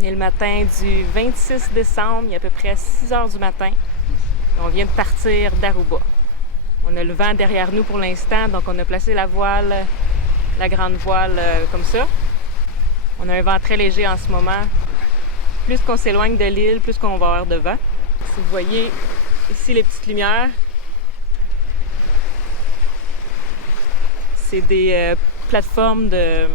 On est le matin du 26 décembre, il est à peu près 6 heures du matin. On vient de partir d'Aruba. On a le vent derrière nous pour l'instant, donc on a placé la voile, la grande voile comme ça. On a un vent très léger en ce moment. Plus qu'on s'éloigne de l'île, plus qu'on va avoir de vent. Si vous voyez ici les petites lumières, c'est des plateformes de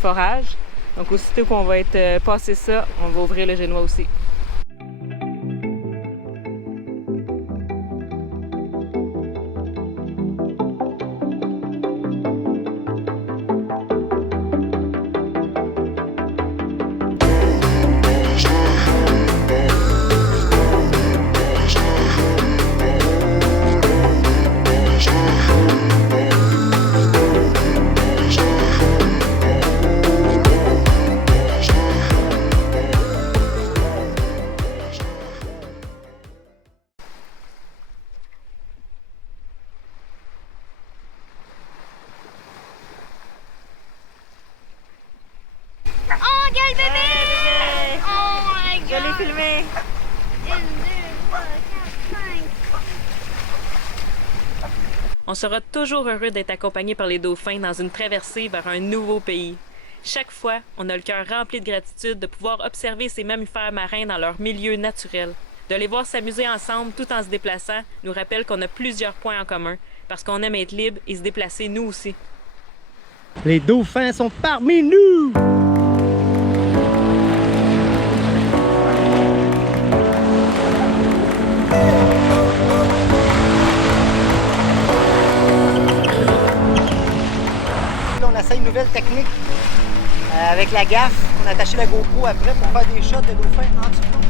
forage. Donc aussitôt qu'on va être passé ça, on va ouvrir le génois aussi. Je l'ai filmé! 1, 2, 3, 4, 5. On sera toujours heureux d'être accompagné par les dauphins dans une traversée vers un nouveau pays. Chaque fois, on a le cœur rempli de gratitude de pouvoir observer ces mammifères marins dans leur milieu naturel. De les voir s'amuser ensemble tout en se déplaçant nous rappelle qu'on a plusieurs points en commun, parce qu'on aime être libre et se déplacer nous aussi. Les dauphins sont parmi nous! On essaie une nouvelle technique avec la gaffe. On a attaché la GoPro après pour faire des shots de dauphins en dessous de l'eau.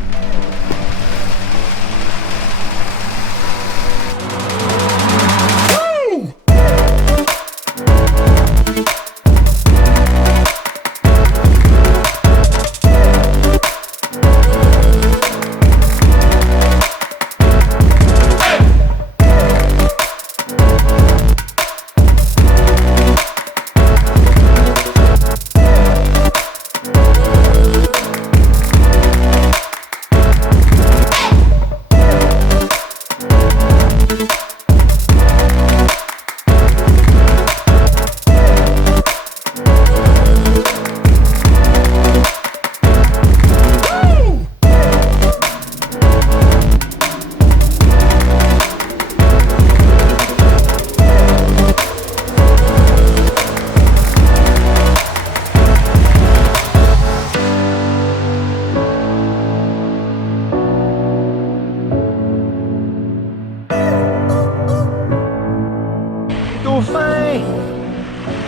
Dauphin!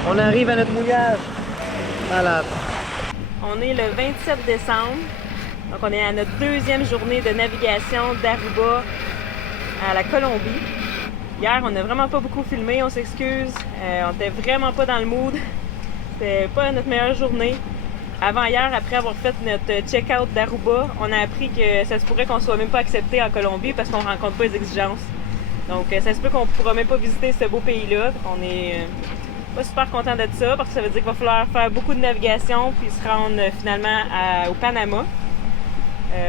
On arrive à notre mouillage. Malade. On est le 27 décembre, donc on est à notre deuxième journée de navigation d'Aruba à la Colombie. Hier, on n'a vraiment pas beaucoup filmé, on s'excuse. On n'était vraiment pas dans le mood. C'était pas notre meilleure journée. Avant-hier, après avoir fait notre check-out d'Aruba, on a appris que ça se pourrait qu'on soit même pas accepté en Colombie parce qu'on rencontre pas les exigences. Donc ça se peut qu'on pourra même pas visiter ce beau pays-là. On est pas super content de ça parce que ça veut dire qu'il va falloir faire beaucoup de navigation puis se rendre finalement au Panama.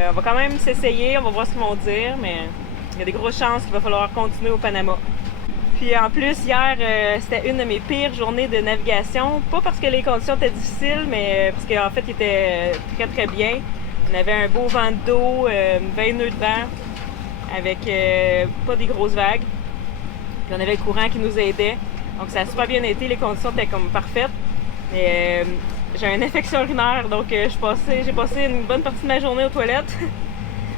On va quand même s'essayer, on va voir ce qu'ils vont dire, mais il y a des grosses chances qu'il va falloir continuer au Panama. Puis en plus, hier, c'était une de mes pires journées de navigation. Pas parce que les conditions étaient difficiles, mais parce qu'en fait, il était très très bien. On avait un beau vent d'eau, 20 nœuds de vent, avec pas des grosses vagues. Puis on avait le courant qui nous aidait. Donc ça a super bien été, les conditions étaient comme parfaites. Mais j'ai une infection urinaire, donc j'ai passé une bonne partie de ma journée aux toilettes.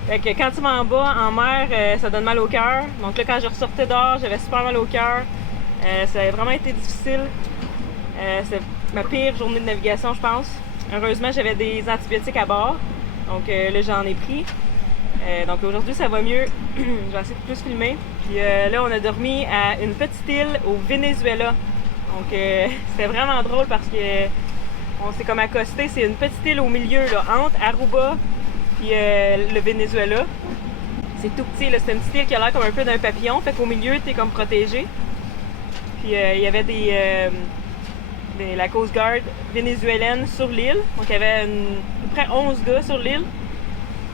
Fait que quand tu vas en bas, en mer, ça donne mal au cœur. Donc là, quand je ressortais dehors, j'avais super mal au cœur. Ça a vraiment été difficile. C'était ma pire journée de navigation, je pense. Heureusement, j'avais des antibiotiques à bord. Donc là, j'en ai pris. Donc aujourd'hui, ça va mieux. Je vais essayer de plus filmer. Puis là, on a dormi à une petite île au Venezuela. Donc c'était vraiment drôle parce que on s'est comme accosté. C'est une petite île au milieu, là, entre Aruba puis le Venezuela. C'est tout petit, là. C'est une petite île qui a l'air comme un peu d'un papillon. Fait qu'au milieu, t'es comme protégé. Puis il y avait la Coast Guard vénézuélienne sur l'île. Donc il y avait à peu près 11 gars sur l'île.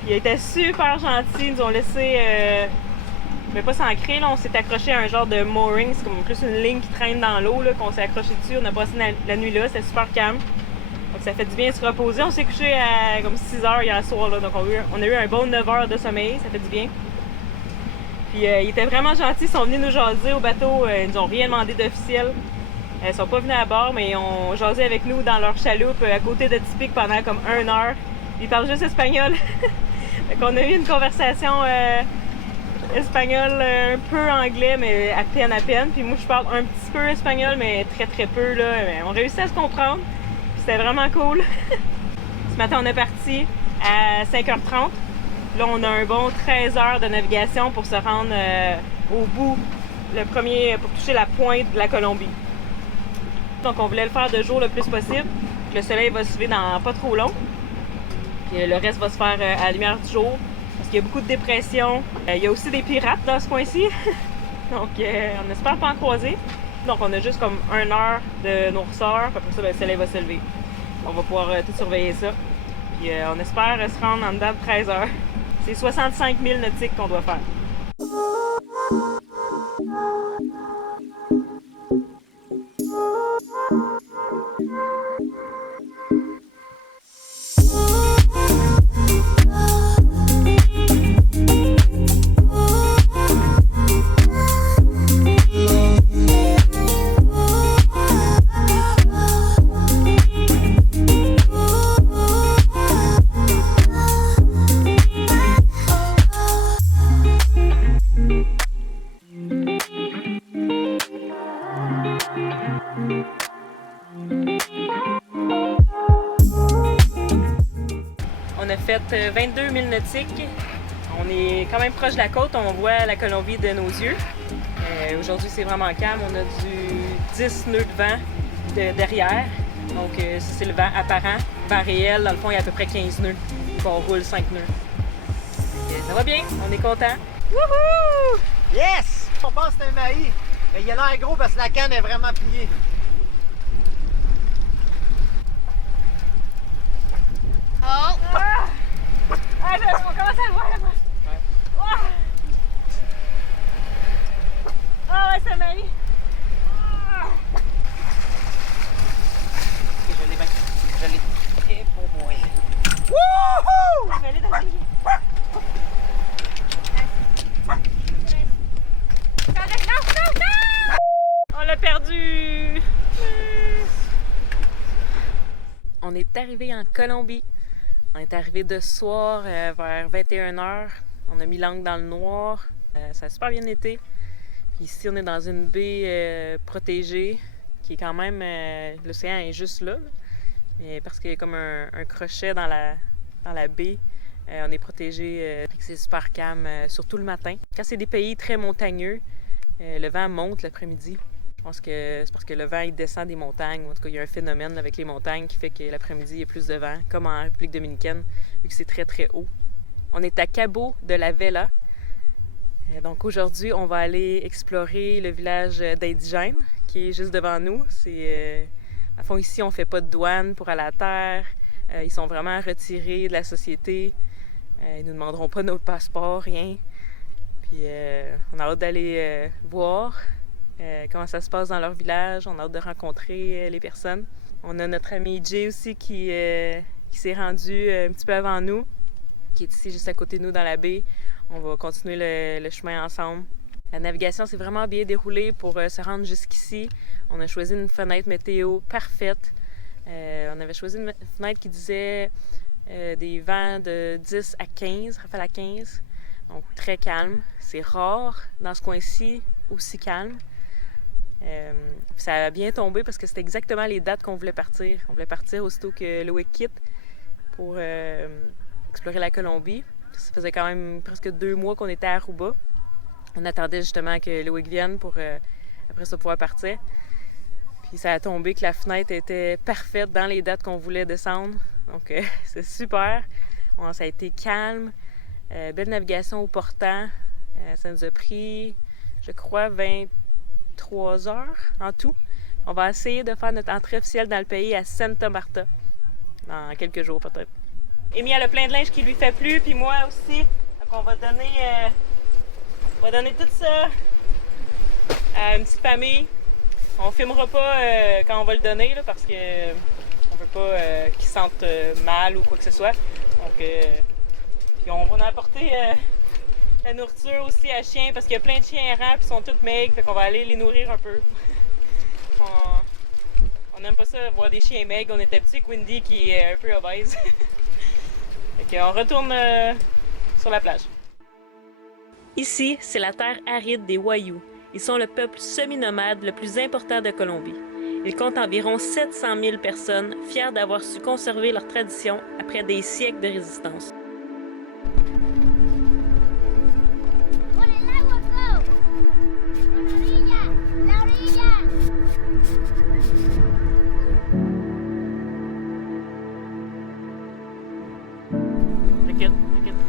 Ils étaient super gentils, ils nous ont laissé, mais pas s'ancrer, là, on s'est accroché à un genre de mooring, c'est comme plus une ligne qui traîne dans l'eau, là, qu'on s'est accroché dessus. On a passé la nuit là, c'était super calme. Donc ça fait du bien de se reposer. On s'est couché à comme 6 heures hier soir, là, donc on a eu un bon 9 heures de sommeil, ça fait du bien. Puis ils étaient vraiment gentils, ils sont venus nous jaser au bateau, ils nous ont rien demandé d'officiel. Ils sont pas venus à bord, mais ils ont jasé avec nous dans leur chaloupe à côté de Tepic pendant comme 1 heure. Ils parlent juste espagnol. Fait qu'on a eu une conversation espagnol, un peu anglais, mais à peine. Puis moi, je parle un petit peu espagnol, mais très peu, là. On réussit à se comprendre. C'était vraiment cool. Ce matin, on est parti à 5h30. Là, on a un bon 13 heures de navigation pour se rendre au bout, pour toucher la pointe de la Colombie. Donc, on voulait le faire de jour le plus possible. Le soleil va se lever dans pas trop long. Puis le reste va se faire à la lumière du jour. Parce qu'il y a beaucoup de dépression. Il y a aussi des pirates dans ce coin-ci. Donc, on espère pas en croiser. Donc, on a juste comme 1 heure de noirceur. Puis après ça, le soleil va se lever. On va pouvoir tout surveiller ça. Puis on espère se rendre en dedans de 13 heures. C'est 65 000 nautiques qu'on doit faire. On a fait 22 000 nautiques. On est quand même proche de la côte. On voit la Colombie de nos yeux. Aujourd'hui, c'est vraiment calme. On a du 10 nœuds de vent derrière. Donc, c'est le vent apparent. Le vent réel, dans le fond, il y a à peu près 15 nœuds. Donc, on roule 5 nœuds. Ça va bien. On est content. Wouhou! Yes! On pense que c'est un maïs. Mais il a l'air gros parce que la canne est vraiment pliée. Oh! On commence à le voir là-bas. Ouais. Ouais, c'est Marie. Ok, je l'ai bien. Je l'ai. Et pour boy. Wouhou! Je vais aller dans la ligne. On l'a perdu! On est arrivé en Colombie. On est arrivé de soir vers 21h. On a mis l'angle dans le noir. Ça a super bien été. Puis ici, on est dans une baie protégée qui est quand même... l'océan est juste là. Mais parce qu'il y a comme un crochet dans la baie. On est protégé. C'est super calme, surtout le matin. Quand c'est des pays très montagneux, le vent monte l'après-midi. Je pense que c'est parce que le vent il descend des montagnes. En tout cas, il y a un phénomène avec les montagnes qui fait que l'après-midi, il y a plus de vent, comme en République dominicaine, vu que c'est très haut. On est à Cabo de la Vela. Donc aujourd'hui, on va aller explorer le village d'indigènes qui est juste devant nous. À fond, ici, on ne fait pas de douane pour aller à la terre. Ils sont vraiment retirés de la société. Ils ne nous demanderont pas notre passeport, rien. Puis on a hâte d'aller voir comment ça se passe dans leur village. On a hâte de rencontrer les personnes. On a notre ami Jay aussi qui s'est rendu un petit peu avant nous, qui est ici juste à côté de nous dans la baie. On va continuer le chemin ensemble. La navigation s'est vraiment bien déroulée pour se rendre jusqu'ici. On a choisi une fenêtre météo parfaite. On avait choisi une fenêtre qui disait des vents de 10 à 15, rafale à 15. Donc très calme. C'est rare dans ce coin-ci, aussi calme. Ça a bien tombé parce que c'était exactement les dates qu'on voulait partir. On voulait partir aussitôt que Loïc quitte pour explorer la Colombie. Ça faisait quand même presque 2 mois qu'on était à Aruba. On attendait justement que Loïc vienne pour après ça pouvoir partir. Puis ça a tombé que la fenêtre était parfaite dans les dates qu'on voulait descendre. Donc c'est super. Ça a été calme. Belle navigation au portant. Ça nous a pris, je crois, 23 heures en tout. On va essayer de faire notre entrée officielle dans le pays à Santa Marta. Dans quelques jours, peut-être. Amy, elle a plein de linge qui lui fait plus, puis moi aussi. Donc, on va donner tout ça à une petite famille. On filmera pas quand on va le donner, là, parce que on veut pas qu'ils se sentent mal ou quoi que ce soit. Donc, puis on va en apporter la nourriture aussi à chiens, parce qu'il y a plein de chiens errants, puis ils sont tous maigres, fait qu'on va aller les nourrir un peu. On n'aime pas ça, voir des chiens maigres. On était petits avec Wendy qui est un peu obèse. Fait qu'on retourne sur la plage. Ici, c'est la terre aride des Wayuu. Ils sont le peuple semi-nomade le plus important de Colombie. Ils comptent environ 700 000 personnes, fiers d'avoir su conserver leur tradition après des siècles de résistance. ¡Por el agua, go! ¡Por la orilla! ¡La orilla! T'inquiète, t'inquiète.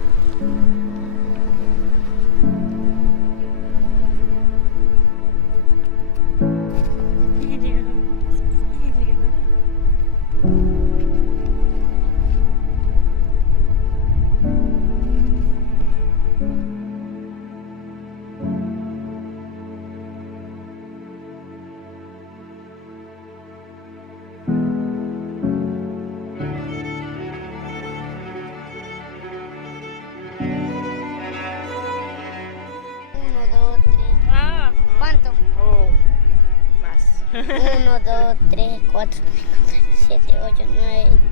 Uno, dos, tres. Ah! ¿Cuánto? Oh! Mas. 1, 2, 3, 4, 5, 6, 7, 8, 9,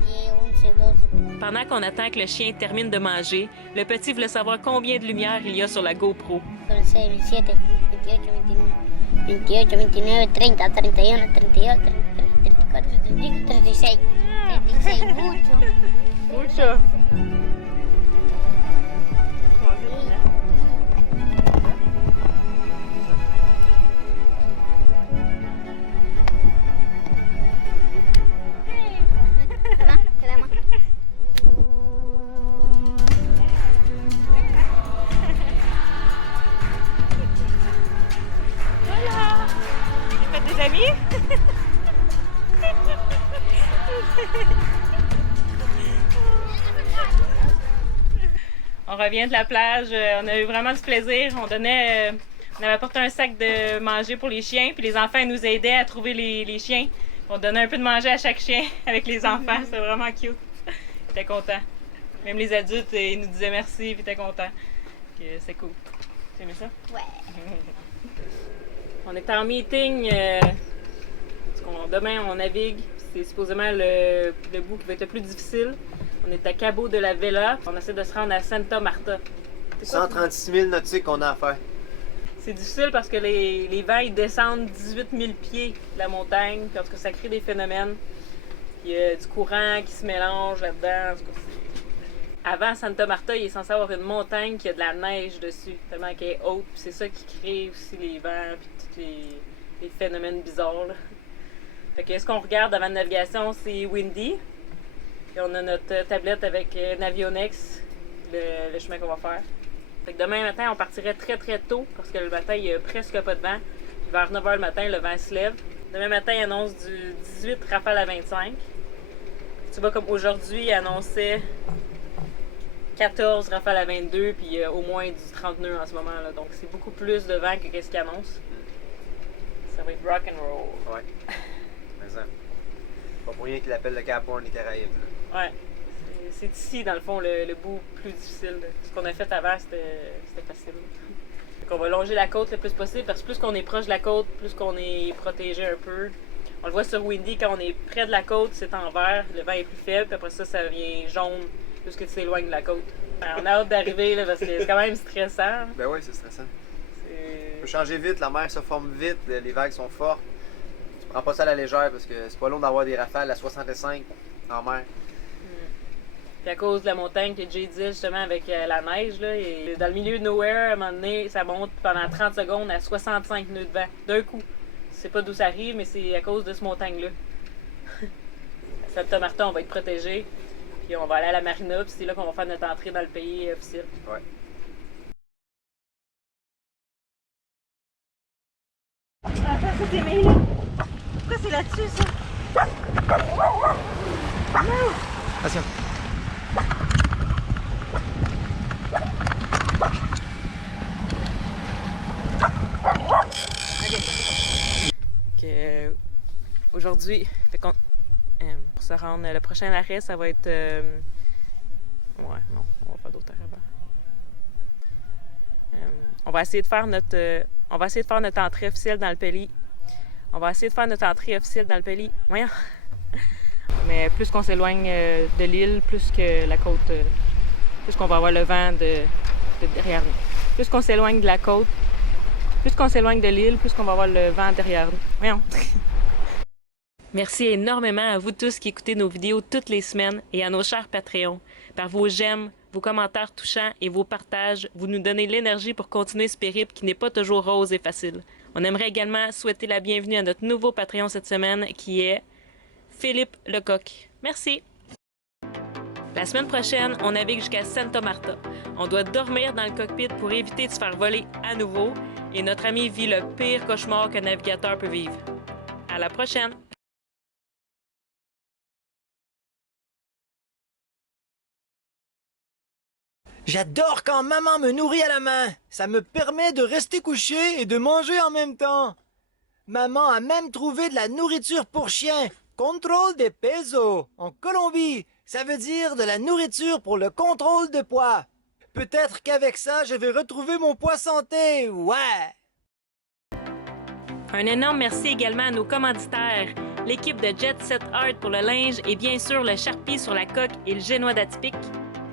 10, 11, 12. Pendant qu'on attend que le chien termine de manger, le petit voulait savoir combien de lumière il y a sur la GoPro. 26, 27, 28, 29, 28, 29, 30, 31, 32, 33, 34, 35, 36. 36, mucho. Mucho! Quedamos. Voilà! Faites des amis? On revient de la plage, on a eu vraiment du plaisir. On avait apporté un sac de manger pour les chiens, puis les enfants nous aidaient à trouver les chiens. On donnait un peu de manger à chaque chien avec les enfants, c'était vraiment cute. Ils étaient contents. Même les adultes, ils nous disaient merci, puis ils étaient contents. C'est cool. Tu aimais ça? Ouais. On est en meeting. Demain, on navigue. C'est supposément le bout qui va être le plus difficile. On est à Cabo de la Vela. On essaie de se rendre à Santa Marta. 136 000 nautiques qu'on a à faire. C'est difficile parce que les vents ils descendent 18 000 pieds de la montagne. Puis en tout cas, ça crée des phénomènes. Il y a du courant qui se mélange là-dedans. En tout cas, avant Santa Marta, il est censé avoir une montagne qui a de la neige dessus, tellement qu'elle est haute. Puis c'est ça qui crée aussi les vents puis tous les phénomènes bizarres, là. Fait que ce qu'on regarde avant la navigation, c'est Windy. Et on a notre tablette avec Navionex, le chemin qu'on va faire. Fait que demain matin, on partirait très très tôt parce que le matin, il n'y a presque pas de vent. Puis vers 9 h le matin, le vent se lève. Demain matin, il annonce du 18 rafales à 25. Tu vois, comme aujourd'hui, il annonçait 14 rafales à 22, puis il y a au moins du 30 nœuds en ce moment, là. Donc c'est beaucoup plus de vent que qu'est-ce qu'il annonce. Ça va être rock and roll. Ouais. Mais ça. Pas pour rien qu'il appelle le Cap Horn des Caraïbes. Là. Ouais. C'est ici, dans le fond, le bout plus difficile. Ce qu'on a fait avant, c'était facile. Donc on va longer la côte le plus possible, parce que plus qu'on est proche de la côte, plus qu'on est protégé un peu. On le voit sur Windy, quand on est près de la côte, c'est en vert, le vent est plus faible, puis après ça, ça devient jaune plus que tu t'éloignes de la côte. On a hâte d'arriver, là, parce que c'est quand même stressant. Ben oui, c'est stressant. C'est... Ça peut changer vite, la mer se forme vite, les vagues sont fortes. Tu prends pas ça à la légère parce que c'est pas long d'avoir des rafales à 65 en mer. Puis à cause de la montagne que Jay disait justement avec la neige, là, et dans le milieu de nowhere, à un moment donné, ça monte pendant 30 secondes à 65 nœuds de vent, d'un coup. Je sais pas d'où ça arrive, mais c'est à cause de ce montagne-là. À Santa Marta, on va être protégé, puis on va aller à la marina, puis c'est là qu'on va faire notre entrée dans le pays officiel. Ouais. Attends, ça c'est mes là. Pourquoi là-dessus, ça. Attention. Aujourd'hui, pour se rendre, le prochain arrêt, ça va être... Ouais, non, on va faire d'autres arrêts avant. On va essayer de faire notre entrée officielle dans le pays. Voyons. Mais plus qu'on s'éloigne de l'île, plus que la côte, plus qu'on va avoir le vent de derrière nous. Plus qu'on s'éloigne de la côte, plus qu'on s'éloigne de l'île, plus qu'on va avoir le vent derrière nous. Voyons. Merci énormément à vous tous qui écoutez nos vidéos toutes les semaines et à nos chers Patreons. Par vos j'aime, vos commentaires touchants et vos partages, vous nous donnez l'énergie pour continuer ce périple qui n'est pas toujours rose et facile. On aimerait également souhaiter la bienvenue à notre nouveau Patreon cette semaine qui est Philippe Lecoq. Merci! La semaine prochaine, on navigue jusqu'à Santa Marta. On doit dormir dans le cockpit pour éviter de se faire voler à nouveau et notre ami vit le pire cauchemar qu'un navigateur peut vivre. À la prochaine! J'adore quand maman me nourrit à la main. Ça me permet de rester couché et de manger en même temps. Maman a même trouvé de la nourriture pour chien. Contrôle de peso. En Colombie, ça veut dire de la nourriture pour le contrôle de poids. Peut-être qu'avec ça, je vais retrouver mon poids santé. Ouais! Un énorme merci également à nos commanditaires, l'équipe de Jet Set Art pour le linge et bien sûr le Sharpie sur la coque et le génois d'Atypique.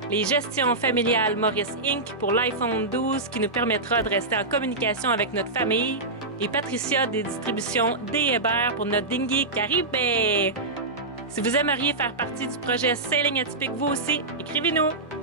Les gestions familiales Maurice Inc. pour l'iPhone 12 qui nous permettra de rester en communication avec notre famille. Et Patricia des distributions D. Hébert pour notre dinghy Caribé. Si vous aimeriez faire partie du projet Sailing Atypique vous aussi, écrivez-nous!